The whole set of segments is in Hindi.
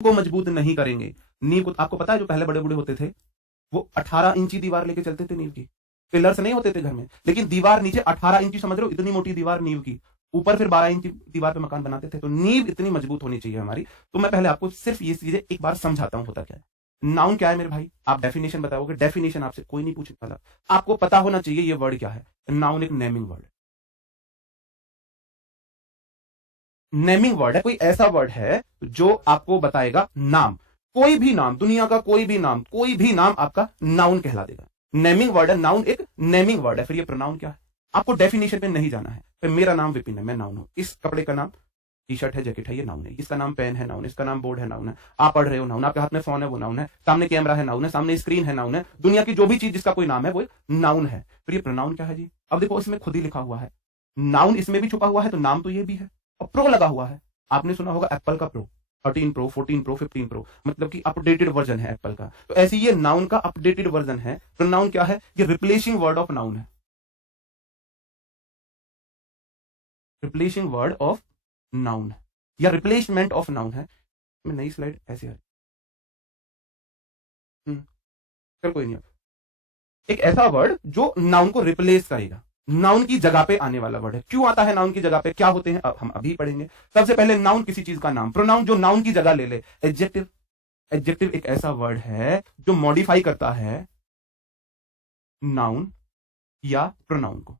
को मजबूत नहीं करेंगे, नींव को, आपको पता है जो पहले बड़े बूढ़े होते थे वो 18 इंची दीवार लेके चलते थे नींव की। पिलर्स नहीं होते थे घर में, लेकिन दीवार नीचे 18 इंची, समझ रहे हो, इतनी मोटी दीवार नींव की, ऊपर फिर 12 इंची दीवार पे मकान बनाते थे। तो नींव इतनी मजबूत होनी चाहिए हमारी। तो मैं पहले आपको सिर्फ ये चीजें एक बार समझाता हूं होता क्या है। नाउन क्या है मेरे भाई, आप डेफिनेशन बताओगे, डेफिनेशन आपसे कोई नहीं पूछने वाला, आपको पता होना चाहिए ये वर्ड क्या है। नाउन एक नेमिंग वर्ड है। नेमिंग वर्ड है, कोई ऐसा वर्ड है जो आपको बताएगा नाम, कोई भी नाम, दुनिया का कोई भी नाम आपका नाउन कहला देगा। नेमिंग वर्ड है, नाउन एक नेमिंग वर्ड है। फिर ये प्रोनाउन क्या है, आपको डेफिनेशन पे नहीं जाना है। फिर मेरा नाम विपिन है, मैं नाउन हूं। इस कपड़े का नाम टी शर्ट है, जैकेट है, ये नाउन है। इसका नाम पेन है, नाउन है। इसका नाम बोर्ड है, नाउन है। आप पढ़ रहे हो, नाउन। आपके हाथ में फोन है, वो नाउन है। सामने कैमरा है, नाउन है। सामने स्क्रीन है, नाउन है। दुनिया की जो भी चीज जिसका कोई नाम है वो नाउन है। फिर ये प्रोनाउन क्या है जी, अब देखो इसमें खुद ही लिखा हुआ है, नाउन इसमें भी छुपा हुआ है, तो नाम तो ये भी है, और प्रो लगा हुआ है। आपने सुना होगा एप्पल का प्रो, 13 प्रो, 14 प्रो, 15 प्रो, मतलब कि अपडेटेड वर्जन है एप्पल का। तो ऐसे ये नाउन का अपडेटेड वर्जन है। प्रोनाउन क्या है, ये रिप्लेसिंग वर्ड ऑफ नाउन है। रिप्लेसिंग वर्ड ऑफ नाउन है, या रिप्लेसमेंट ऑफ नाउन है। मैं नई स्लाइड ऐसे है, चल कोई नहीं। एक ऐसा वर्ड जो नाउन को रिप्लेस करेगा, नाउन की जगह पे आने वाला वर्ड है। क्यों आता है नाउन की जगह पे, क्या होते हैं, अब हम अभी पढ़ेंगे। सबसे पहले नाउन किसी चीज का नाम, प्रोनाउन जो नाउन की जगह ले ले। एडजेक्टिव, एडजेक्टिव एक ऐसा वर्ड है जो मॉडिफाई करता है नाउन या प्रोनाउन को।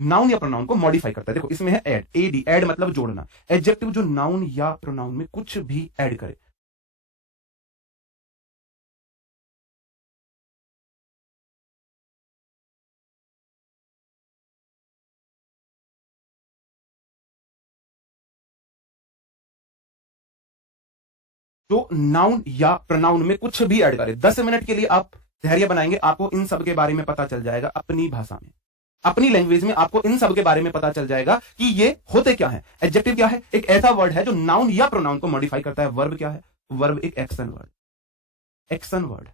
नाउन या प्रोनाउन को मॉडिफाई करता है। देखो इसमें है ऐड, एडी, ऐड मतलब जोड़ना। एडजेक्टिव जो नाउन या प्रोनाउन में कुछ भी ऐड करे। जो नाउन या प्रोनाउन में कुछ भी ऐड करे। 10 मिनट के लिए आप धैर्य बनाएंगे, आपको इन सब के बारे में पता चल जाएगा अपनी भाषा में, अपनी लैंग्वेज में आपको इन सब के बारे में पता चल जाएगा कि ये होते क्या है। एडजेक्टिव क्या है, एक ऐसा वर्ड है जो नाउन या प्रोनाउन को मॉडिफाई करता है। वर्ब क्या है, वर्ब एक एक्शन वर्ड, एक्शन वर्ड,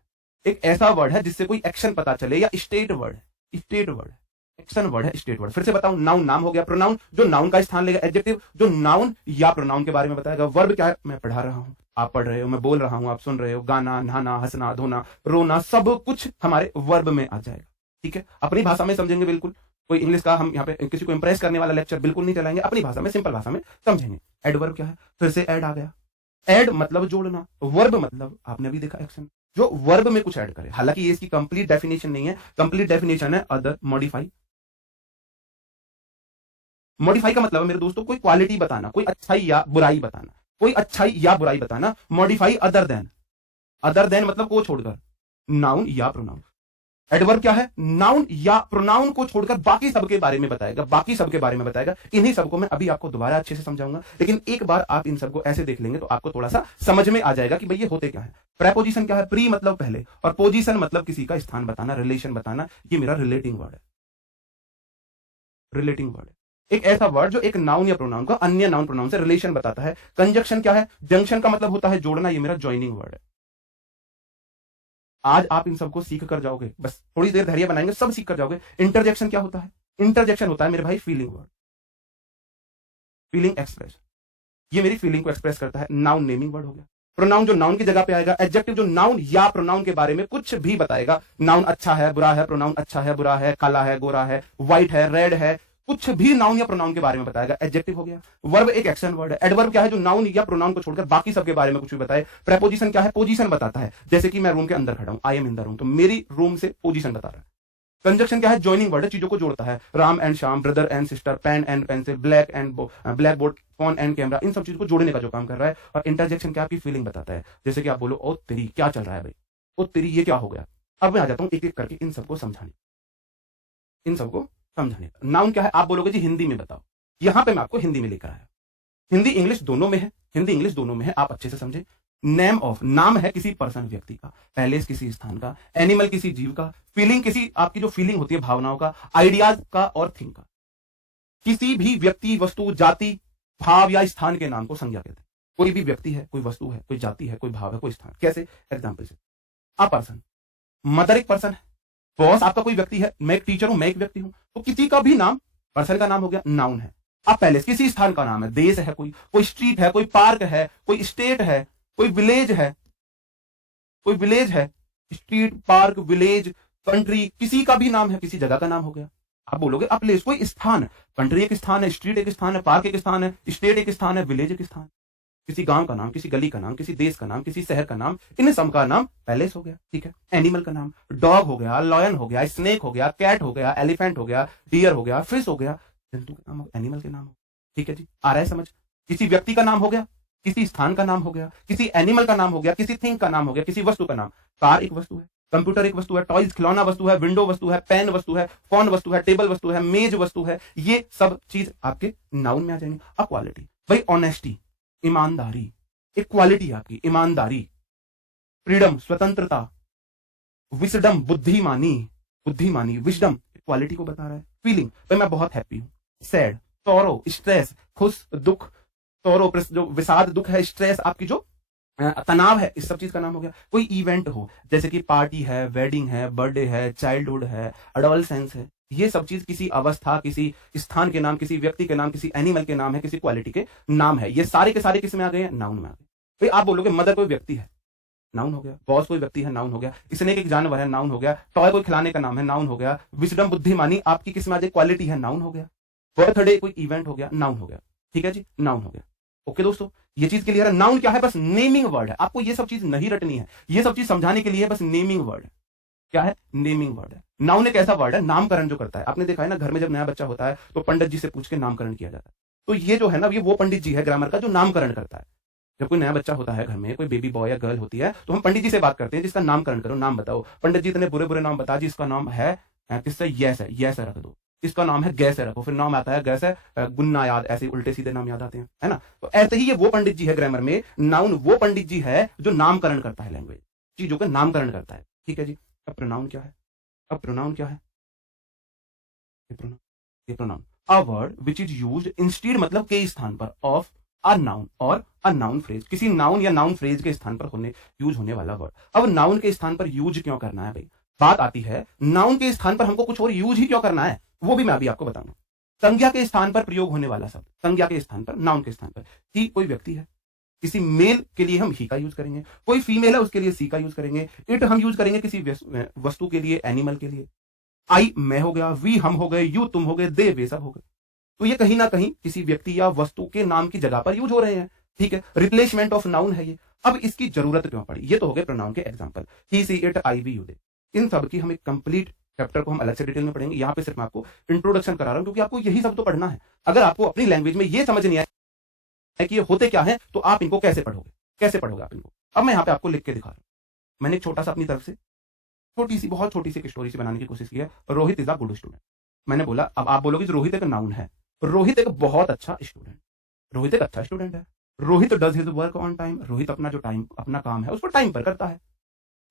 एक ऐसा वर्ड है जिससे कोई एक्शन पता चले, या state word, state word, action word है, स्टेट वर्ड। फिर से बताऊं, नाउन नाम हो गया, प्रोनाउन जो नाउन का स्थान लेगा, एडजेक्टिव जो नाउन या प्रोनाउन के बारे में बताएगा। वर्ब क्या है, मैं पढ़ा रहा हूं, आप पढ़ रहे हो, मैं बोल रहा हूं, आप सुन रहे हो। गाना, नहाना, हंसना, धोना, रोना, सब कुछ हमारे वर्ब में आ जाएगा। ठीक है, अपनी भाषा में समझेंगे बिल्कुल। कोई इंग्लिश का हम यहाँ पे किसी को इंप्रेस करने वाला लेक्चर बिल्कुल नहीं चलाएंगे, अपनी भाषा में, सिंपल भाषा में समझेंगे। एडवर्ब क्या है, फिर से ऐड आ गया। ऐड मतलब जोड़ना, वर्ब मतलब आपने अभी देखा एक्शन, जो वर्ब में कुछ ऐड करे। हालांकि ये इसकी कंप्लीट डेफिनेशन नहीं है, कंप्लीट डेफिनेशन है अदर, मॉडिफाई। मॉडिफाई का मतलब है मेरे दोस्तों कोई क्वालिटी बताना, कोई अच्छाई या बुराई बताना, कोई अच्छाई या बुराई बताना। Modify other than, other than मतलब को छोड़कर, नाउन या प्रोनाउन। एडवर्ब क्या है, नाउन या प्रोनाउन को छोड़कर बाकी सबके बारे में बताएगा, बाकी सबके बारे में बताएगा। इन्हीं सबको मैं अभी आपको दोबारा अच्छे से समझाऊंगा, लेकिन एक बार आप इन सबको ऐसे देख लेंगे तो आपको थोड़ा सा समझ में आ जाएगा कि भाई ये होते क्या है। प्रेपोजिशन क्या है, प्री मतलब पहले, और पोजीशन मतलब किसी का स्थान बताना, रिलेशन बताना। ये मेरा रिलेटिंग वर्ड है, रिलेटिंग वर्ड है। एक ऐसा वर्ड जो एक नाउन या प्रोनाउन का अन्य नाउन प्रोनाउन से रिलेशन बताता है। कंजक्शन क्या है, जंक्शन का मतलब होता है जोड़ना, ये मेरा ज्वाइनिंग वर्ड है। आज आप इन सबको सीख कर जाओगे, बस थोड़ी देर धैर्य बनाएंगे, सब सीख कर जाओगे। इंटरजेक्शन क्या होता है, इंटरजेक्शन होता है मेरे भाई फीलिंग वर्ड, फीलिंग एक्सप्रेस। ये मेरी फीलिंग को एक्सप्रेस करता है। नाउन नेमिंग वर्ड हो गया। प्रोनाउन जो नाउन की जगह पे आएगा। एडजेक्टिव जो नाउन या प्रोनाउन के बारे में कुछ भी बताएगा। नाउन अच्छा है, बुरा है, प्रोनाउन अच्छा है, बुरा है, काला है, गोरा है, व्हाइट है, रेड है, कुछ भी नाउन या प्रोनाउन के बारे में बताएगा। एडजेक्टिव हो गया। वर्ब एक एक्शन वर्ड है। एडवर्ब क्या है, जो नाउन या प्रोनाउन को छोड़कर बाकी सबके बारे में कुछ भी बताए। प्रेपोजिशन क्या है, पोजीशन बताता है। जैसे कि मैं रूम के अंदर खड़ा हूं, I M in the room, तो मेरी रूम से पोजीशन बता रहा है। कंजक्शन क्या है, ज्वाइनिंग वर्ड है, चीजों को जोड़ता है। Ram and Shyam, brother and sister, pen and pencil, black and black board, phone and camera, इन सब चीजों को जोड़ने का जो काम कर रहा है। और इंटरजेक्शन क्या, आपकी फीलिंग बताता है। जैसे कि आप बोलो, ओ तेरी क्या चल रहा है भाई, ओ तेरी ये क्या हो गया। अब मैं आ जाता हूं एक एक करके इन सबको समझाने, इन सबको समझाने। नाउन क्या है, आप बोलोगे जी हिंदी में बताओ, यहां पे मैं आपको हिंदी में लेकर आया। हिंदी इंग्लिश दोनों में है, हिंदी इंग्लिश दोनों में है, आप अच्छे से समझे। नेम ऑफ, नाम है किसी पर्सन व्यक्ति का, पैलेस किसी स्थान का, एनिमल किसी जीव का, फीलिंग किसी आपकी जो फीलिंग होती है भावनाओं का, आइडियाज का और थिंग का। किसी भी व्यक्ति, वस्तु, जाति, भाव या स्थान के नाम को संज्ञा कहते हैं। कोई भी व्यक्ति है, कोई वस्तु है, कोई जाति है, कोई भाव है, कोई स्थान। कैसे, एग्जाम्पल से, अ पर्सन, मदर एक पर्सन है, बॉस आपका कोई व्यक्ति है, मैं एक टीचर हूं, मैं एक व्यक्ति हूं, तो किसी का भी नाम पर्सन का नाम हो गया, नाउन है। अब पैलेस किसी स्थान का नाम है, देश है, कोई स्ट्रीट है, कोई पार्क है, कोई स्टेट है, कोई विलेज है, स्ट्रीट, पार्क, विलेज, कंट्री, किसी का भी नाम है, किसी जगह का नाम हो गया। आप बोलोगे अब प्लेस कोई स्थान, कंट्री एक स्थान है, स्ट्रीट एक स्थान है, पार्क एक स्थान है, स्टेट एक स्थान है, विलेज एक स्थान, किसी गांव का नाम, किसी गली का नाम, किसी देश का नाम, किसी शहर का नाम, इन सब का नाम पैलेस हो गया। ठीक है, एनिमल का नाम डॉग हो गया, लॉयन हो गया, स्नेक हो गया, कैट हो गया, एलिफेंट हो गया, डियर हो गया, फिश हो गया, जंतु का नाम, एनिमल के नाम हो। ठीक है जी, आ रहा है समझ? किसी व्यक्ति का नाम हो गया, किसी स्थान का नाम हो गया, किसी एनिमल का नाम हो गया, किसी थिंग का नाम हो गया, किसी वस्तु का नाम। कार एक वस्तु है, कंप्यूटर एक वस्तु है, टॉयज खिलौना वस्तु है, विंडो वस्तु है, पेन वस्तु है, फोन वस्तु है, टेबल वस्तु है, मेज वस्तु है, ये सब चीज आपके नाउन में आ जाएंगे। अब क्वालिटी, भाई ऑनेस्टी, ईमानदारी, एक क्वालिटी आपकी ईमानदारी, फ्रीडम स्वतंत्रता, विजडम बुद्धिमानी, विजडम क्वालिटी को बता रहा है। फीलिंग, भाई मैं बहुत हैप्पी हूं, सैड, सॉरो, स्ट्रेस, खुश, दुख, सॉरो जो विषाद, दुख है, स्ट्रेस आपकी जो तनाव है, इस सब चीज का नाम हो गया। कोई इवेंट हो जैसे कि पार्टी है, वेडिंग है, बर्थडे है, चाइल्डहुड है, एडोलसेंस है, ये सब चीज किसी अवस्था, किसी स्थान के नाम, किसी व्यक्ति के नाम, किसी एनिमल के नाम है, किसी क्वालिटी के नाम है। ये सारे के सारे किस में आ गए हैं? नाउन में आ गए। भाई आप बोलोगे मदर कोई व्यक्ति है, नाउन हो गया। बॉस कोई व्यक्ति है, नाउन हो गया। स्नेक एक जानवर है, नाउन हो गया। टॉय कोई खिलाने का नाम है, नाउन हो गया। विजडम बुद्धिमानी आपकी किस में आ जाए? क्वालिटी है, नाउन हो गया। बर्थडे कोई इवेंट हो गया, नाउन हो गया। ठीक है जी, नाउन हो गया। ओके दोस्तों, ये चीज क्लियर है। नाउन क्या है? बस नेमिंग वर्ड है। आपको ये सब चीज नहीं रटनी है, ये सब चीज समझाने के लिए बस नेमिंग वर्ड है। क्या है? नेमिंग वर्ड है। नाउन एक ऐसा वर्ड है, नामकरण जो करता है। आपने देखा है ना, घर में जब नया बच्चा होता है तो पंडित जी से पूछ के नामकरण किया जाता है। तो ये जो है ना, ये वो पंडित जी है ग्रामर का जो नामकरण करता है। जब कोई नया बच्चा होता है घर में, कोई बेबी बॉय या गर्ल होती है, तो हम पंडित जी से बात करते हैं, जिसका नामकरण करो, नाम बताओ। पंडित जी इतने बुरे बुरे नाम बता, जिसका नाम है किससे, यस है, यस है रख दो। इसका नाम है गैस है रखो, फिर नाम आता है गैस है, गुन्ना याद, ऐसे उल्टे सीधे नाम याद आते हैं, है ना। तो ऐसे ही ये वो पंडित जी है ग्रामर में। नाउन वो पंडित जी है जो नामकरण करता है, लैंग्वेज चीजों का नामकरण करता है। ठीक है जी। अब प्रोनाउन क्या है? ये pronoun a word which is used instead, मतलब के स्थान पर, ऑफ अ नाउन और अ नाउन फ्रेज, किसी नाउन या नाउन फ्रेज के स्थान पर यूज होने वाला वर्ड। अब नाउन के स्थान पर यूज क्यों करना है भाई? बात आती है नाउन के स्थान पर हमको कुछ और यूज ही क्यों करना है, वो भी मैं अभी आपको बताऊंगा। संज्ञा के स्थान पर प्रयोग होने वाला शब्द, संज्ञा के स्थान पर, नाउन के स्थान पर। ही कोई व्यक्ति है, किसी मेल के लिए हम ही का यूज करेंगे, कोई फीमेल है उसके लिए सी का यूज करेंगे। इट हम यूज करेंगे किसी वस्तु के लिए, एनिमल के लिए। आई मैं हो गया, वी हम हो गए, यू तुम हो गए, दे वे सब हो गए। तो ये कहीं ना कहीं किसी व्यक्ति या वस्तु के नाम की जगह पर यूज हो रहे हैं। ठीक है, रिप्लेसमेंट ऑफ नाउन है ये। अब इसकी जरूरत क्यों पड़ी? ये तो हो गए प्रोनाउन के example, he she it I we you they. इन सब की हम एक कंप्लीट चैप्टर को हम अलग से डिटेल में पढ़ेंगे। यहाँ पे सिर्फ मैं आपको इंट्रोडक्शन करा रहा हूं, क्योंकि आपको यही सब तो पढ़ना है। अगर आपको अपनी लैंग्वेज में ये समझ नहीं आए कि ये होते क्या है, तो आप इनको कैसे पढ़ोगे आप इनको? अब मैं यहाँ पे आपको लिख के दिखा रहा हूँ। मैंने एक छोटा सा अपनी तरफ से छोटी सी, बहुत छोटी सी एक स्टोरी से बनाने की कोशिश की है। Rohit is a good student. मैंने बोला, अब आप बोलोगे रोहित एक नाउन है, रोहित एक बहुत अच्छा स्टूडेंट, रोहित एक अच्छा स्टूडेंट है। Rohit does his work on time, Rohit अपना जो टाइम, अपना काम है उसको टाइम पर करता है।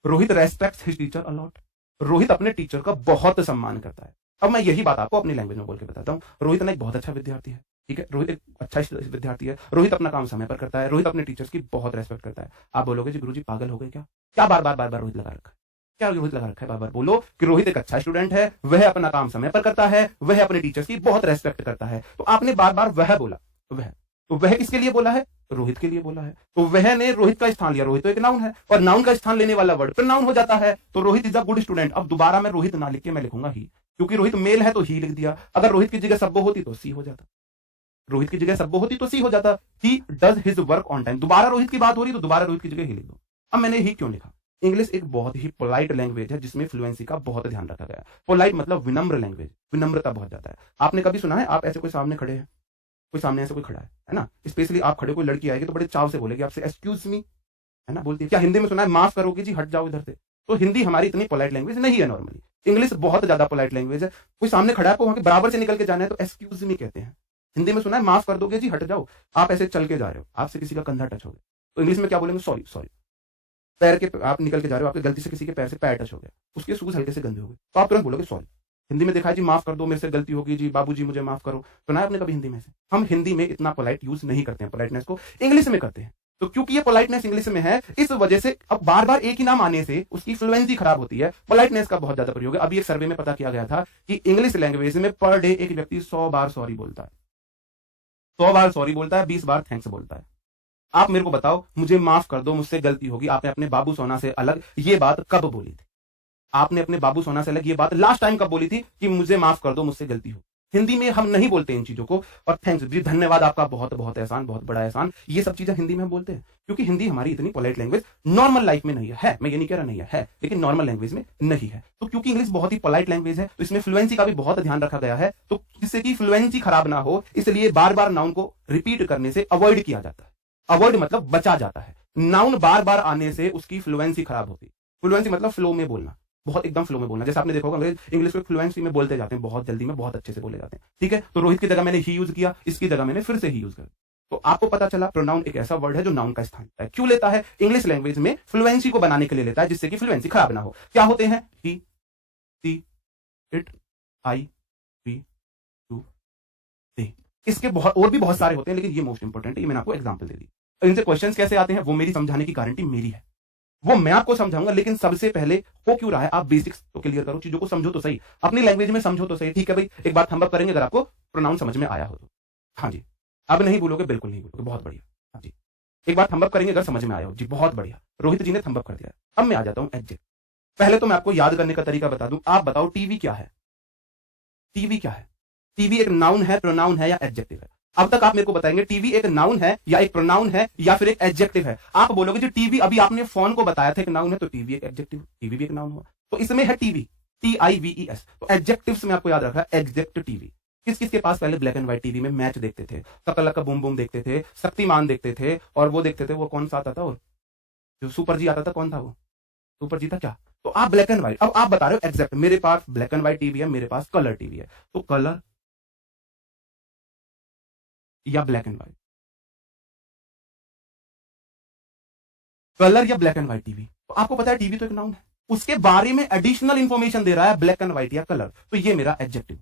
Rohit respects his teacher a lot, Rohit अपने टीचर का बहुत सम्मान करता है। अब मैं यही बात आपको अपनी लैंग्वेज में बोल के बताता हूँ। रोहित ना एक बहुत अच्छा विद्यार्थी है। ठीक है, रोहित एक अच्छा विद्यार्थी है। रोहित अपना काम समय पर करता है। रोहित अपने टीचर्स की बहुत रेस्पेक्ट करता है। आप बोलोगे जी गुरुजी पागल हो गए क्या? क्या बार बार रोहित लगा रखा है? क्या रोहित लगा रखा है? बार बार बोलो कि रोहित एक अच्छा स्टूडेंट है, वह अपना काम समय पर करता है, वह अपने टीचर्स की बहुत रेस्पेक्ट करता है। तो आपने बार बार वह बोला, वह, तो वह किसके लिए बोला है? रोहित के लिए बोला है। तो वह ने रोहित का स्थान लिया। रोहित तो एक नाउन है, और नाउन का स्थान लेने वाला वर्ड प्रोनाउन हो जाता है। तो Rohit is a good student. अब दोबारा मैं रोहित ना लिख के मैं लिखूंगा ही, क्योंकि रोहित मेल है तो ही लिख दिया। अगर रोहित की जगह सब्बो होती तो सी हो जाता, रोहित की जगह सब्बो होती तो सी हो जाता। He does his work on time. दोबारा रोहित की बात हो रही तो दोबारा रोहित की जगह ही लिख दो। अब मैंने ही क्यों लिखा? इंग्लिश एक बहुत ही पोलाइट लैंग्वेज है, जिसमें फ्लुएंसी का बहुत ध्यान रखा गया है। पोलाइट मतलब विनम्र लैंग्वेज, विनम्रता बहुत ज्यादा है। आपने कभी सुना है, आप ऐसे कोई सामने खड़े हैं, कोई सामने ऐसे कोई खड़ा है ना, स्पेशली आप खड़े, कोई लड़की आएगी तो बड़े चाव से बोलेगी आपसे एक्सक्यूज मी, है ना, बोलती है। क्या हिंदी में सुना है माफ करोगे जी, हट जाओ इधर से? तो हिंदी हमारी इतनी पोलाइट लैंग्वेज नहीं है नॉर्मली। इंग्लिश बहुत ज्यादा पोलाइट लैंग्वेज है। कोई सामने खड़ा है आपको वहां के बराबर से निकल के जाना है तो एक्सक्यूज मी कहते हैं। हिंदी में सुना है माफ कर दोगे जी, हट जाओ। आप ऐसे चल के जा रहे हो, आपसे किसी का कंधा टच हो गया तो इंग्लिश में क्या बोलेंगे? Sorry sorry. पैर के, आप निकल के जा रहे हो, आपके गलती से किसी के पैर से पैर टच हो गया, उसके शूज हल्के से गंदे हो गए, तो आप तुरंत बोलोगे सॉरी। हिंदी में देखा है जी माफ कर दो, मेरे से गलती होगी जी, बाबूजी मुझे माफ करो। सुना है आपने कभी हिंदी में से? हम हिंदी में इतना पोलाइट यूज नहीं करते हैं, पोलाइटनेस को इंग्लिश में करते हैं। तो क्योंकि ये पोलाइटनेस इंग्लिश में है, इस वजह से अब बार बार एक ही नाम आने से उसकी फ्लुएंसी खराब होती है। पोलाइटनेस का बहुत ज्यादा प्रयोग है। अभी एक सर्वे में पता किया गया था कि इंग्लिश लैंग्वेज में पर डे एक व्यक्ति 100 बार सॉरी बोलता है। 100 बार सॉरी बोलता है, 20 बार थैंक्स बोलता है। आप मेरे को बताओ, मुझे माफ कर दो, मुझसे गलती होगी, आपने अपने बाबू सोना से अलग ये बात कब बोली थी? आपने अपने बाबू सोना से अलग ये बात लास्ट टाइम कब बोली थी कि मुझे माफ कर दो, मुझसे गलती हो? हिंदी में हम नहीं बोलते इन चीजों को। और थैंक्स जी, धन्यवाद आपका, बहुत बहुत एहसान, बहुत बड़ा एहसान, ये सब चीजें हिंदी में हम बोलते हैं, क्योंकि हिंदी हमारी इतनी पोलाइट लैंग्वेज नॉर्मल लाइफ में नहीं है। मैं ये नहीं कह रहा नहीं है, लेकिन नॉर्मल लैंग्वेज में नहीं है। तो क्योंकि इंग्लिश बहुत ही पोलाइट लैंग्वेज है, तो इसमें फ्लुएंसी का भी बहुत ध्यान रखा गया है, तो जिससे कि फ्लुएंसी खराब ना हो, इसलिए बार बार नाउन को रिपीट करने से अवॉइड किया जाता है। अवॉइड मतलब बचा जाता है। नाउन बार बार आने से उसकी फ्लुएंसी खराब होती है। फ्लुएंसी मतलब फ्लो में बोलना, बहुत एकदम फ्लो में बोलना। जैसे आपने देखा होगा अंग्रेज इंग्लिश को फ्लुएंसी में बोलते जाते हैं, बहुत जल्दी में, बहुत अच्छे से बोले जाते हैं। ठीक है, तो रोहित की जगह मैंने ही यूज किया, इसकी जगह मैंने फिर से ही यूज कर। तो आपको पता चला प्रोनाउन एक ऐसा वर्ड है जो नाउन का स्थान लेता है। क्यों लेता है? इंग्लिश लैंग्वेज में फ्लुएंसी को बनाने के लिए लेता है, जिससे कि फ्लुएंसी खराब ना हो। क्या होते हैं? ही, she, it, I, we, you, दे। इसके बहुत और भी बहुत सारे होते हैं, लेकिन ये मोस्ट इंपॉर्टेंट है, ये मैंने आपको एग्जांपल दे दी। इनसे क्वेश्चंस कैसे आते हैं वो मेरी समझाने की गारंटी मेरी है, वो मैं आपको समझाऊंगा। लेकिन सबसे पहले हो क्यों रहा है, आप बेसिक्स तो क्लियर करो, चीजों को समझो तो सही, अपनी लैंग्वेज में समझो तो सही। ठीक है भाई, एक बार थंब अप करेंगे अगर आपको प्रोनाउन समझ में आया हो तो। हाँ जी, अब नहीं भूलोगे, बिल्कुल नहीं भूलोगे, बहुत बढ़िया। हाँ जी, एक बार थंब अप करेंगे अगर समझ में आया हो जी, बहुत बढ़िया। रोहित जी ने थंब अप कर दिया। अब मैं आ जाता हूं एडजेक्ट। पहले तो मैं आपको याद करने का तरीका बता दूं। आप बताओ टीवी क्या है? टीवी क्या है? टीवी एक नाउन है, प्रोनाउन है या एडजेक्टिव है? अब तक आप मेरे को बताएंगे टीवी एक नाउन है या एक प्रोनाउन है या फिर एक एडजेक्टिव है। आप बोलोगे जी टीवी, अभी आपने फोन को बताया था एक नाउन है, तो टीवी एक एडजेक्टिव, टीवी भी एक नाउन हुआ, तो इसमें है टीवी, TIVES। तो एडजेक्टिव्स में आपको याद रखना है एग्जैक्ट टीवी। किस किस के पास पहले ब्लैक एंड व्हाइट टीवी में मैच देखते थे, सकलक का बूम बूम देखते थे, शक्तिमान देखते थे, और वो देखते थे, वो कौन सा आता था, और जो सुपर जी आता था, कौन था वो? सुपर जी था क्या? तो आप ब्लैक एंड व्हाइट, अब आप बता रहे हो एग्जैक्ट, मेरे पास ब्लैक एंड व्हाइट टीवी है, मेरे पास कलर टीवी है, तो कलर या ब्लैक एंड व्हाइट? कलर या ब्लैक एंड व्हाइट टीवी? तो आपको पता है टीवी तो एक नाउन है, उसके बारे में एडिशनल इंफॉर्मेशन दे रहा है ब्लैक एंड व्हाइट या कलर, तो ये मेरा एडजेक्टिव,